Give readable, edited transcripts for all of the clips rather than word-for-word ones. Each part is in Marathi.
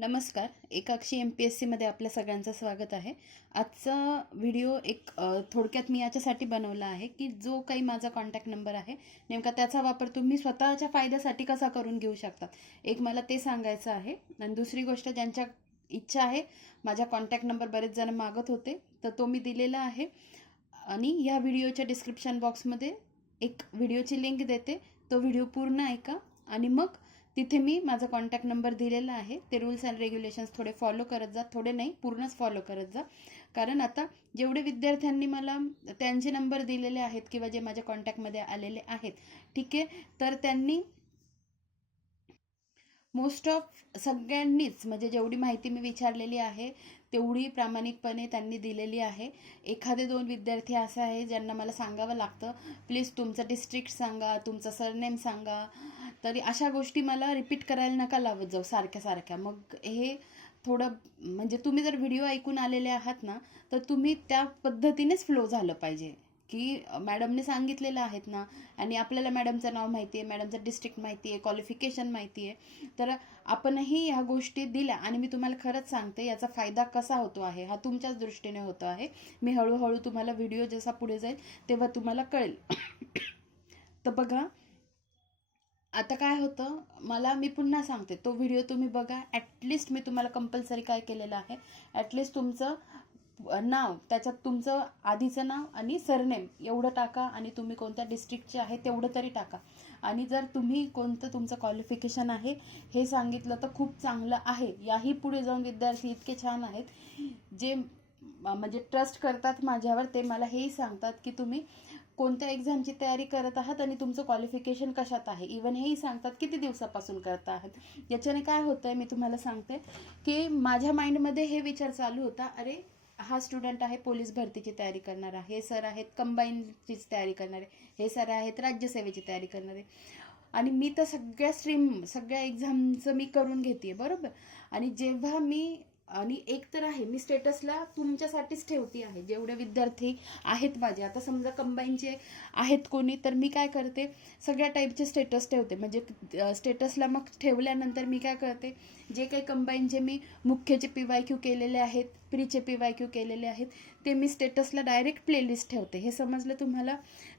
नमस्कार. एकाक्षी MPSC मध्ये आपल्या सगळ्यांचं स्वागत आहे. आजचा व्हिडिओ थोडक्यात मी याच्यासाठी बनवला आहे की जो काही माझा कॉन्टॅक्ट नंबर आहे नेमका त्याचा वापर तुम्ही स्वतःच्या फायद्यासाठी कसा करून घेऊ शकता, एक मला ते सांगायचं आहे. आणि दुसरी गोष्ट, ज्यांच्या इच्छा आहे, माझा कॉन्टॅक्ट नंबर बरेच जण मागत होते तर तो मी दिलेला आहे. आणि या व्हिडिओच्या डिस्क्रिप्शन बॉक्समध्ये एक व्हिडिओची लिंक देते, तो व्हिडिओ पूर्ण ऐका आणि मग तिथे मी माझा कॉन्टॅक्ट नंबर दिलेला आहे. ते रूल्स अँड रेग्युलेशन्स थोडे फॉलो करत जा, थोडे नाही पूर्णच फॉलो करत जा. कारण आता जेवढे विद्यार्थ्यांनी मला त्यांचे नंबर दिलेले आहेत किंवा जे माझ्या कॉन्टॅक्टमध्ये आलेले आहेत, ठीक आहे, तर त्यांनी मोस्ट ऑफ सगळ्यांनीच म्हणजे जेवढी माहिती मी विचारलेली आहे तेवढी प्रामाणिकपणे त्यांनी दिलेली आहे. एखादे दोन विद्यार्थी असे आहे ज्यांना मला सांगावं लागतं, प्लीज तुमचं डिस्ट्रिक्ट सांगा, तुमचं सरनेम सांगा. तरी अशा गोष्टी मला रिपीट करायला नका लावत जाऊ सारख्या सारख्या. मग हे थोडं म्हणजे तुम्ही जर व्हिडिओ ऐकून आलेले आहात ना, तर तुम्ही त्या पद्धतीनेच फ्लो झालं पाहिजे की मॅडमने सांगितलेलं आहेत ना. आणि आपल्याला मॅडमचं नाव माहिती आहे, मॅडमचं डिस्ट्रिक्ट माहिती आहे, क्वालिफिकेशन माहिती आहे, तर आपणही ह्या गोष्टी दिल्या. आणि मी तुम्हाला खरंच सांगते याचा फायदा कसा होतो आहे हा तुमच्याच दृष्टीने होतो आहे. मी हळूहळू तुम्हाला व्हिडिओ जसा पुढे जाईल तेव्हा तुम्हाला कळेल. तर बघा आता काय होतं, मी पुन्हा सांगते, तो व्हिडिओ तुम्ही बघा. ॲटलिस्ट मी तुम्हाला कंपल्सरी काय केलेलं आहे, ॲटलिस्ट तुमचं नाव, त्याच्यात तुमचं आधीचं नाव आणि सरनेम एवढं टाका आणि तुम्ही कोणत्या डिस्ट्रिक्टचे आहे तेवढं तरी टाका. आणि जर तुम्ही कोणतं तुमचं क्वालिफिकेशन आहे हे सांगितलं तर खूप चांगलं आहे. याही पुढे जाऊन विद्यार्थी इतके छान आहेत जे म्हणजे ट्रस्ट करतात माझ्यावर. ते मला हेही सांगतात की तुम्ही कोणत्या एक्झामची तयारी करत आहात आणि तुमचं क्वालिफिकेशन कशात आहे. इवन हेही सांगतात किती दिवसापासून करत आहात. याच्याने काय होतंय मी तुम्हाला सांगते की माझ्या माइंडमध्ये हे विचार चालू होता, अरे हा स्टुडंट आहे पोलीस भरतीची तयारी करणारा, हे सर आहेत कंबाईनचीच तयारी करणारे, हे सर आहेत राज्यसेवेची तयारी करणारे. आणि मी तर सगळ्या एक्झामचं मी करून घेते बरोबर. आणि जेव्हा आणि एक तर आहे, मी स्टेटसला तुमच्यासाठीच ठेवती आहे जेवढे विद्यार्थी आहेत माझे. आता समजा कंबाईनचे आहेत कोणी, तर मी काय करते, सगळ्या टाईपचे स्टेटस ठेवते. म्हणजे स्टेटसला मग ठेवल्यानंतर मी काय करते, जे काही कंबाईनचे मी मुख्यचे PYQ केलेले आहेत, प्रीचे PYQ केलेले आहेत, ते मी स्टेटसला डायरेक्ट प्लेलिस्ट ठेवते. हे समजलं तुम्हाला?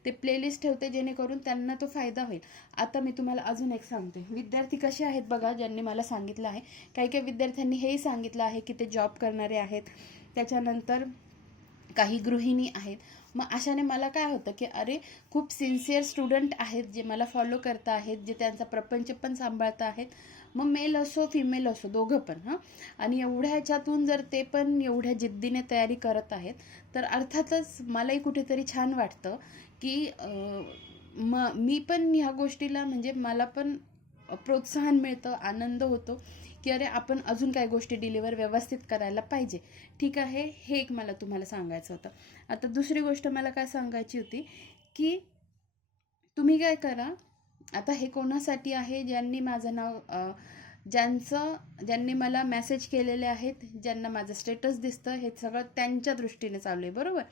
ते प्लेलिस्ट ठेवते जेणेकरून त्यांना तो फायदा होईल. आता मी तुम्हाला अजून एक सांगते, विद्यार्थी कसे आहेत बघा, ज्यांनी मला सांगितलं आहे. काही काही विद्यार्थ्यांनी हेही सांगितलं आहे की ते जॉब करणारे आहेत, त्याच्यानंतर काही गृहिणी आहेत. मग अशाने मला काय होतं की अरे खूप सिन्सिअर स्टुडंट आहेत जे मला फॉलो करत आहेत, जे त्यांचा प्रपंच पण सांभाळत आहेत. मग मेल असो फिमेल असो दोघं पण. आणि एवढ्या ह्याच्यातून जर ते पण एवढ्या जिद्दीने तयारी करत आहेत तर अर्थातच मलाही कुठेतरी छान वाटतं की मी पण ह्या गोष्टीला म्हणजे मला पण प्रोत्साहन मिळतं, आनंद होतो की अरे आपण अजून काही गोष्टी डिलिव्हर व्यवस्थित करायला पाहिजे. ठीक आहे, हे एक मला तुम्हाला सांगायचं होतं. आता दुसरी गोष्ट मला काय सांगायची होती की तुम्ही काय करा, आता हे कोणासाठी आहे, ज्यांनी माझं नाव ज्यांनी मला मेसेज केलेले आहेत, ज्यांना माझं स्टेटस दिसतं, हे सगळं त्यांच्या दृष्टीने चालू आहे बरोबर.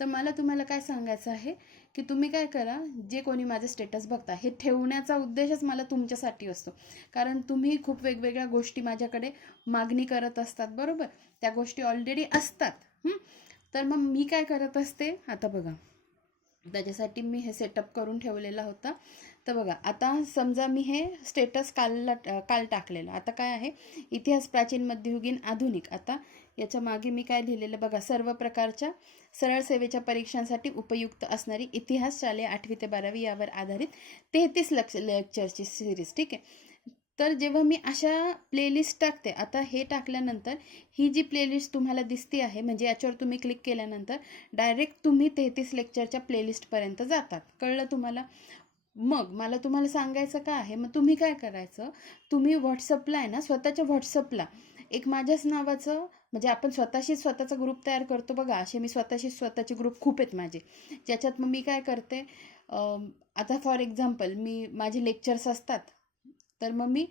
तर मला तुम्हाला काय सांगायचं आहे की तुम्ही काय करा, जे कोणी माझं स्टेटस बघता, हे ठेवण्याचा उद्देशच मला तुमच्यासाठी असतो. कारण तुम्ही खूप वेगवेगळ्या गोष्टी माझ्याकडे मागणी करत असतात बरोबर, त्या गोष्टी ऑलरेडी असतात. तर मग मी काय करत असते, आता बघा त्याच्यासाठी मी हे सेटअप करून ठेवलेला होता. तर बघा आता समजा मी हे स्टेटस काल टाकलेलं. आता काय आहे, इतिहास, प्राचीन, मध्ययुगीन, आधुनिक. आता याच्या मागे मी काय लिहिलेलं बघा, सर्व प्रकारच्या सरळ सेवेच्या परीक्षांसाठी उपयुक्त असणारी इतिहास शालेय 8वी ते 12वी यावर आधारित 33 लेक्चरची सिरीज. ठीक आहे. तर जेव्हा मी अशा प्लेलिस्ट टाकते, आता हे टाकल्यानंतर ही जी प्लेलिस्ट तुम्हाला दिसते आहे, म्हणजे याच्यावर तुम्ही क्लिक केल्यानंतर डायरेक्ट तुम्ही 33 लेक्चरच्या प्लेलिस्टपर्यंत जातात. कळलं तुम्हाला? मग मला तुम्हाला सांगायचं काय आहे, मग तुम्ही काय करायचं, तुम्ही व्हॉट्सअपला आहे ना, स्वतःच्या व्हॉट्सअपला एक माझ्याच नावाचं, म्हणजे आपण स्वतःचा ग्रुप तयार करतो बघा, असे मी स्वतःचे ग्रुप खूप आहेत माझे, ज्याच्यात मग मी काय करते, आता फॉर एक्झाम्पल माझे लेक्चर्स असतात, तर मग मी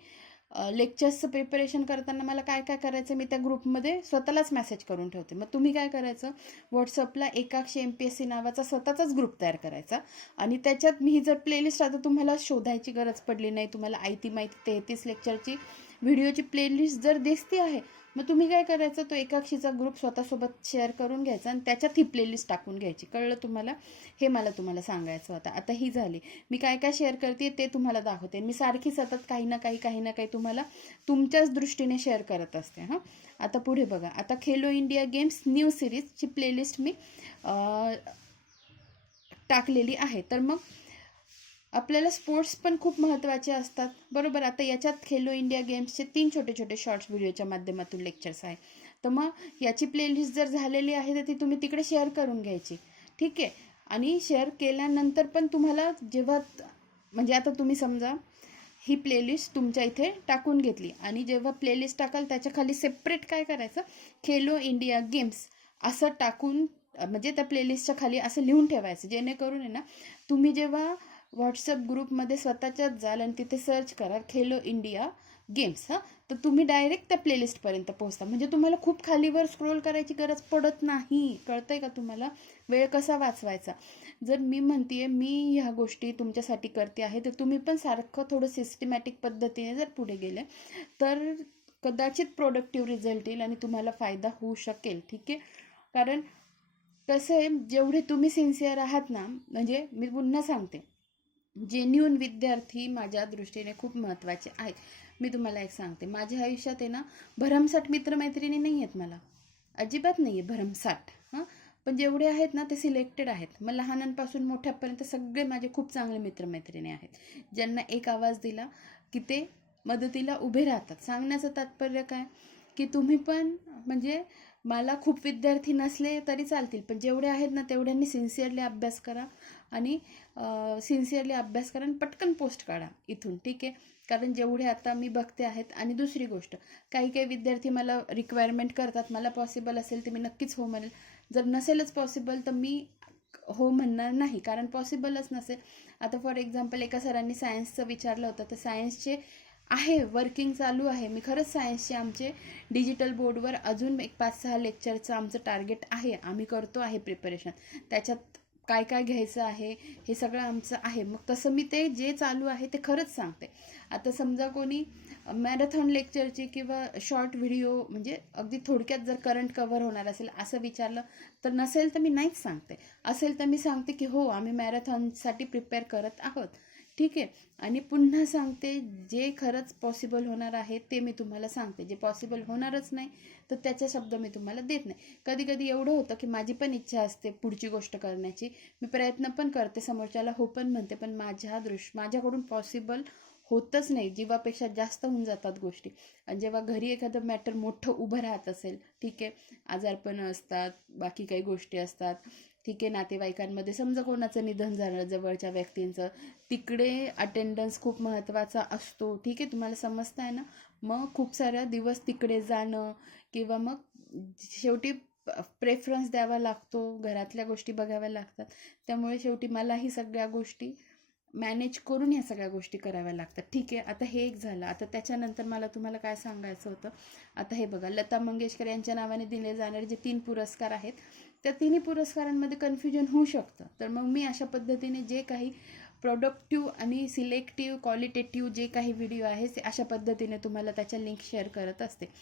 लेक्चर्सचं प्रिपरेशन करताना मला काय काय करायचं, मी त्या ग्रुपमध्ये स्वतःलाच मेसेज करून ठेवते. मग तुम्ही काय करायचं, व्हॉट्सअपला एकाक्षी MPSC नावाचा स्वतःचाच ग्रुप तयार करायचा. आणि त्याच्यात मी ही जर प्लेलिस्ट आता तुम्हाला शोधायची गरज पडली नाही, तुम्हाला माहिती 33 लेक्चरची व्हिडिओची प्लेलिस्ट जर दिसते आहे, मग तुम्ही काय करायचं, तो एकाक्षीचा ग्रुप स्वतःसोबत शेअर करून घ्यायचा आणि त्याच्यात ही प्लेलिस्ट टाकून घ्यायची. कळलं तुम्हाला? हे मला तुम्हाला सांगायचं होतं. आता ही झाली, मी काय काय शेअर करते ते तुम्हाला दाखवते. मी सारखी सतत काही ना काही तुम्हाला तुमच्याच दृष्टीने शेअर करत असते. हां, आता पुढे बघा. आता खेलो इंडिया गेम्स न्यू सिरीजची प्लेलिस्ट मी टाकलेली आहे. तर मग आपल्याला स्पोर्ट्स पण खूप महत्त्वाचे असतात, बरोबर. आता याच्यात खेलो इंडिया गेम्सचे 3 छोटे छोटे शॉर्ट्स व्हिडिओच्या माध्यमातून लेक्चर्स आहे. तर मग याची प्लेलिस्ट जर झालेली आहे तर ती तुम्ही तिकडे शेअर करून घ्यायची, ठीक आहे. आणि शेअर केल्यानंतर पण तुम्हाला जेव्हा म्हणजे आता तुम्ही समजा ही प्लेलिस्ट तुमच्या इथे टाकून घेतली आणि जेव्हा प्लेलिस्ट टाकाल त्याच्या खाली सेपरेट काय करायचं, खेलो इंडिया गेम्स असं टाकून म्हणजे त्या प्लेलिस्टच्या खाली असं लिहून ठेवायचं, जेणेकरून आहे ना तुम्ही जेव्हा व्हॉट्सअप ग्रुपमध्ये स्वतःच्याच जाल आणि तिथे सर्च करा खेलो इंडिया गेम्स, हां, तर तुम्ही डायरेक्ट त्या प्लेलिस्टपर्यंत पोहोचता. म्हणजे तुम्हाला खूप खालीवर स्क्रोल करायची गरज पडत नाही. कळतंय का तुम्हाला? वेळ कसा वाचवायचा. जर मी म्हणते मी ह्या गोष्टी तुमच्यासाठी करते आहे, तर तुम्ही पण सारखं थोडं सिस्टमॅटिक पद्धतीने जर पुढे गेले तर कदाचित प्रोडक्टिव्ह रिझल्ट येईल आणि तुम्हाला फायदा होऊ शकेल, ठीक आहे. कारण कसं आहे, जेवढे तुम्ही सिन्सिअर आहात ना, म्हणजे मी पुन्हा सांगते, जेन्युइन विद्यार्थी माझ्या दृष्टीने खूप महत्त्वाचे आहेत. मी तुम्हाला एक सांगते, माझ्या आयुष्यात आहे ना भरमसाठ मित्रमैत्रिणी नाही आहेत, मला अजिबात नाही आहे भरमसाठ. हां, पण जेवढे आहेत ना ते सिलेक्टेड आहेत. मग लहानांपासून मोठ्यापर्यंत सगळे माझे खूप चांगले मित्रमैत्रिणी आहेत, ज्यांना एक आवाज दिला की ते मदतीला उभे राहतात. सांगण्याचं तात्पर्य काय, की तुम्ही पण म्हणजे मला खूप विद्यार्थी नसले तरी चालतील, पण जेवढे आहेत ना तेवढ्यांनी सिन्सिअरली अभ्यास करा आणि पटकन पोस्ट काढा इथून, ठीक आहे. कारण जेवढे आता मी बघते आहेत. आणि दुसरी गोष्ट, काही काही विद्यार्थी मला रिक्वायरमेंट करतात, मला पॉसिबल असेल तर मी नक्कीच हो म्हणेल, जर नसेलच पॉसिबल तर मी हो म्हणणार नाही, कारण पॉसिबलच नसेल. आता फॉर एक्झाम्पल एका सरांनी सायन्सचं विचारलं होतं, तर सायन्सचे आहे वर्किंग चालू आहे. मी खरंच सायन्सचे आमचे डिजिटल बोर्डवर अजून एक 5-6 लेक्चरचं आमचं टार्गेट आहे, आम्ही करतो आहे प्रिपरेशन. त्याच्यात काय काय घ्यायचं आहे हे सगळं आमचं आहे. मग तसं मी ते जे चालू आहे ते खरंच सांगते. आता समजा कोणी मॅरेथॉन लेक्चरची किंवा शॉर्ट व्हिडिओ म्हणजे अगदी थोडक्यात जर करंट कव्हर होणार असेल असं विचारलं तर नसेल तर मी नाहीच सांगते. असेल तर मी सांगते की हो आम्ही मॅरेथॉनसाठी प्रिपेअर करत आहोत, ठीक आहे. आणि पुन्हा सांगते, जे खरंच पॉसिबल होणार आहे ते मी तुम्हाला सांगते, जे पॉसिबल होणारच नाही तर त्याचे शब्द मी तुम्हाला देत नाही. कधी कधी एवढं होतं की माझी पण इच्छा असते पुढची गोष्ट करण्याची, मी प्रयत्न पण करते, समोरच्याला हो पण म्हणते, पण माझ्याकडून पॉसिबल होतच नाही. जीवापेक्षा जास्त होऊन जातात गोष्टी. आणि जेव्हा घरी एखादं मॅटर मोठं उभं राहत असेल, ठीक आहे, आजारपण असतात, बाकी काही गोष्टी असतात, ठीक आहे, नातेवाईकांमध्ये समजा कोणाचं निधन झालं जवळच्या व्यक्तींचं, तिकडे अटेंडन्स खूप महत्त्वाचा असतो, ठीक आहे, तुम्हाला समजतं आहे ना. मग खूप साऱ्या दिवस तिकडे जाणं किंवा मग शेवटी प्रेफरन्स द्यावा लागतो, घरातल्या गोष्टी बघाव्या लागतात. त्यामुळे शेवटी मलाही सगळ्या गोष्टी मॅनेज करून ह्या सगळ्या गोष्टी कराव्या लागतात, ठीक आहे. आता हे एक झालं. आता त्याच्यानंतर मला तुम्हाला काय सांगायचं होतं, आता हे बघा, लता मंगेशकर यांच्या नावाने दिले जाणारे जे 3 पुरस्कार आहेत, त्या 3 पुरस्कारांमध्ये कन्फ्युजन होऊ शकतं. तर मग मी अशा पद्धतीने जे काही प्रोडक्टिव्ह आणि सिलेक्टिव्ह क्वालिटेटिव्ह जे काही व्हिडिओ आहे ते अशा पद्धतीने तुम्हाला त्याच्या लिंक शेअर करत असते.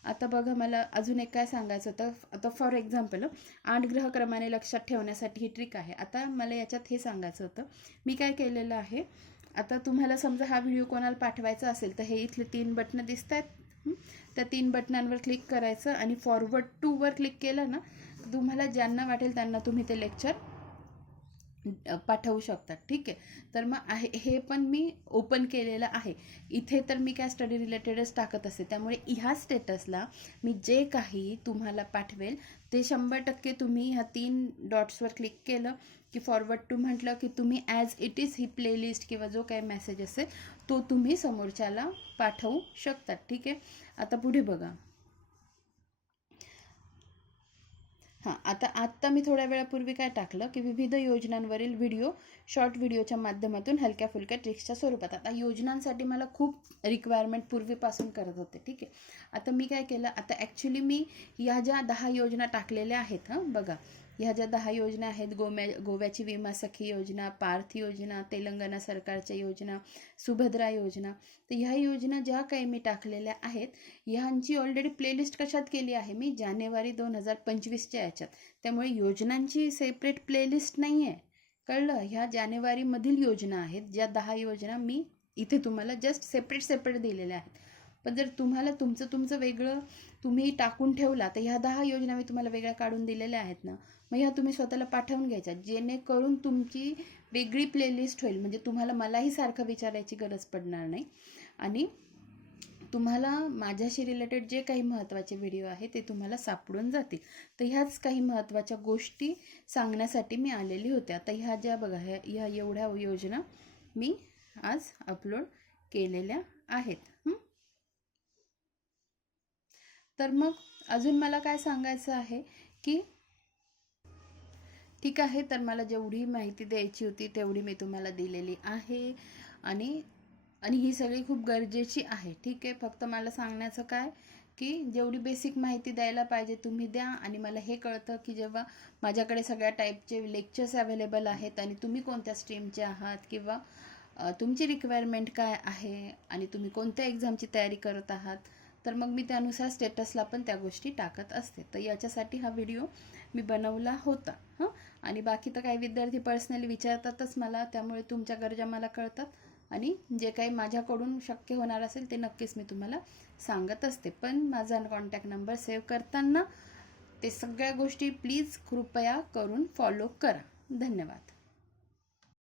आता बघा, मला अजून एक काय सांगायचं होतं. आता फॉर एक्झाम्पल 8 ग्रहक्रमाने लक्षात ठेवण्यासाठी ही ट्रिक आहे. आता मला याच्यात हे सांगायचं होतं, मी काय केलेलं आहे. आता तुम्हाला समजा हा व्हिडिओ कोणाला पाठवायचा असेल तर हे इथले 3 बटणं दिसत आहेत, त्या 3 बटनांवर क्लिक करायचं आणि फॉरवर्ड टू वर क्लिक केलं ना, तुम्हाला ज्यांना वाटेल त्यांना तुम्ही ते लेक्चर पाठवू शकतात, ठीक आहे. तर मग हे पण मी ओपन केलेलं आहे इथे. तर मी काय स्टडी रिलेटेडच टाकत असते, त्यामुळे ह्या स्टेटसला मी जे काही तुम्हाला पाठवेल ते 100% तुम्ही ह्या 3 डॉट्सवर क्लिक केलं की फॉरवर्ड टू म्हटलं की तुम्ही as it is he playlist किंवा जो काही मेसेज असेल तो तुम्ही समोरच्याला पाठवू शकतात, ठीक आहे. आता पुढे बघा. हां, आत्ता मी थोड्या वेळापूर्वी काय टाकलं की विविध योजनांवरील व्हिडिओ शॉर्ट व्हिडिओच्या माध्यमातून हलक्या फुलक्या ट्रिक्सच्या स्वरूपात. आता योजनांसाठी मला खूप रिक्वायरमेंट पूर्वीपासून करत होते, ठीक आहे. आता मी काय केलं, आता ॲक्च्युली मी या ज्या 10 योजना टाकलेल्या आहेत, हां बघा, ह्या ज्या 10 योजना आहेत, गोव्याची विमा सखी योजना, पार्थ योजना, तेलंगणा सरकारच्या योजना, सुभद्रा योजना, तर ह्या योजना ज्या काही मी टाकलेल्या आहेत ह्यांची ऑलरेडी प्लेलिस्ट कशात केली आहे मी, जानेवारी 2025च्या याच्यात. त्यामुळे योजनांची सेपरेट प्लेलिस्ट नाही आहे, कळलं. ह्या जानेवारीमधील योजना आहेत, ज्या 10 योजना मी इथे तुम्हाला जस्ट सेपरेट दिलेल्या आहेत. पण जर तुम्हाला तुमचं वेगळं तुम्ही टाकून ठेवला तर ह्या 10 योजना मी तुम्हाला वेगळ्या काढून दिलेल्या आहेत ना, मग ह्या तुम्ही स्वतःला पाठवून घ्यायच्या, जेणेकरून तुमची वेगळी प्लेलिस्ट होईल. म्हणजे तुम्हाला मलाही सारखं विचारायची गरज पडणार नाही आणि तुम्हाला माझ्याशी रिलेटेड जे काही महत्त्वाचे व्हिडिओ आहे ते तुम्हाला सापडून जातील. तर ह्याच काही महत्त्वाच्या गोष्टी सांगण्यासाठी मी आलेली होते. आता ह्या ज्या बघा ह्या एवढ्या योजना मी आज अपलोड केलेल्या आहेत. तर मग अजून मला काय सांगायचं आहे की ठीक आहे, तर मला जेवढी माहिती द्यायची होती तेवढी मी तुम्हाला दिलेली आहे आणि ही सगळी खूप गरजेची आहे. ठीक आहे, फक्त मला सांगण्याचं काय की जेवढी बेसिक माहिती द्यायला पाहिजे तुम्ही द्या. आणि मला हे कळतं की जेव्हा माझ्याकडे सगळ्या टाईपचे लेक्चर्स अवेलेबल आहेत आणि तुम्ही कोणत्या स्ट्रीमचे आहात किंवा तुमची रिक्वायरमेंट काय आहे आणि तुम्ही कोणत्या एक्झामची तयारी करत आहात, तर मग मी त्यानुसार स्टेटसला पण त्या गोष्टी टाकत असते. तर याच्यासाठी हा व्हिडिओ मी बनवला होता. आणि बाकी तर काही विद्यार्थी पर्सनली विचारतातच मला, त्यामुळे तुमच्या गरजा मला कळतात आणि जे काही माझ्याकडून शक्य होणार असेल ते नक्कीच मी तुम्हाला सांगत असते. पण माझा कॉन्टॅक्ट नंबर सेव्ह करताना ते सगळ्या गोष्टी प्लीज कृपया करून फॉलो करा. धन्यवाद.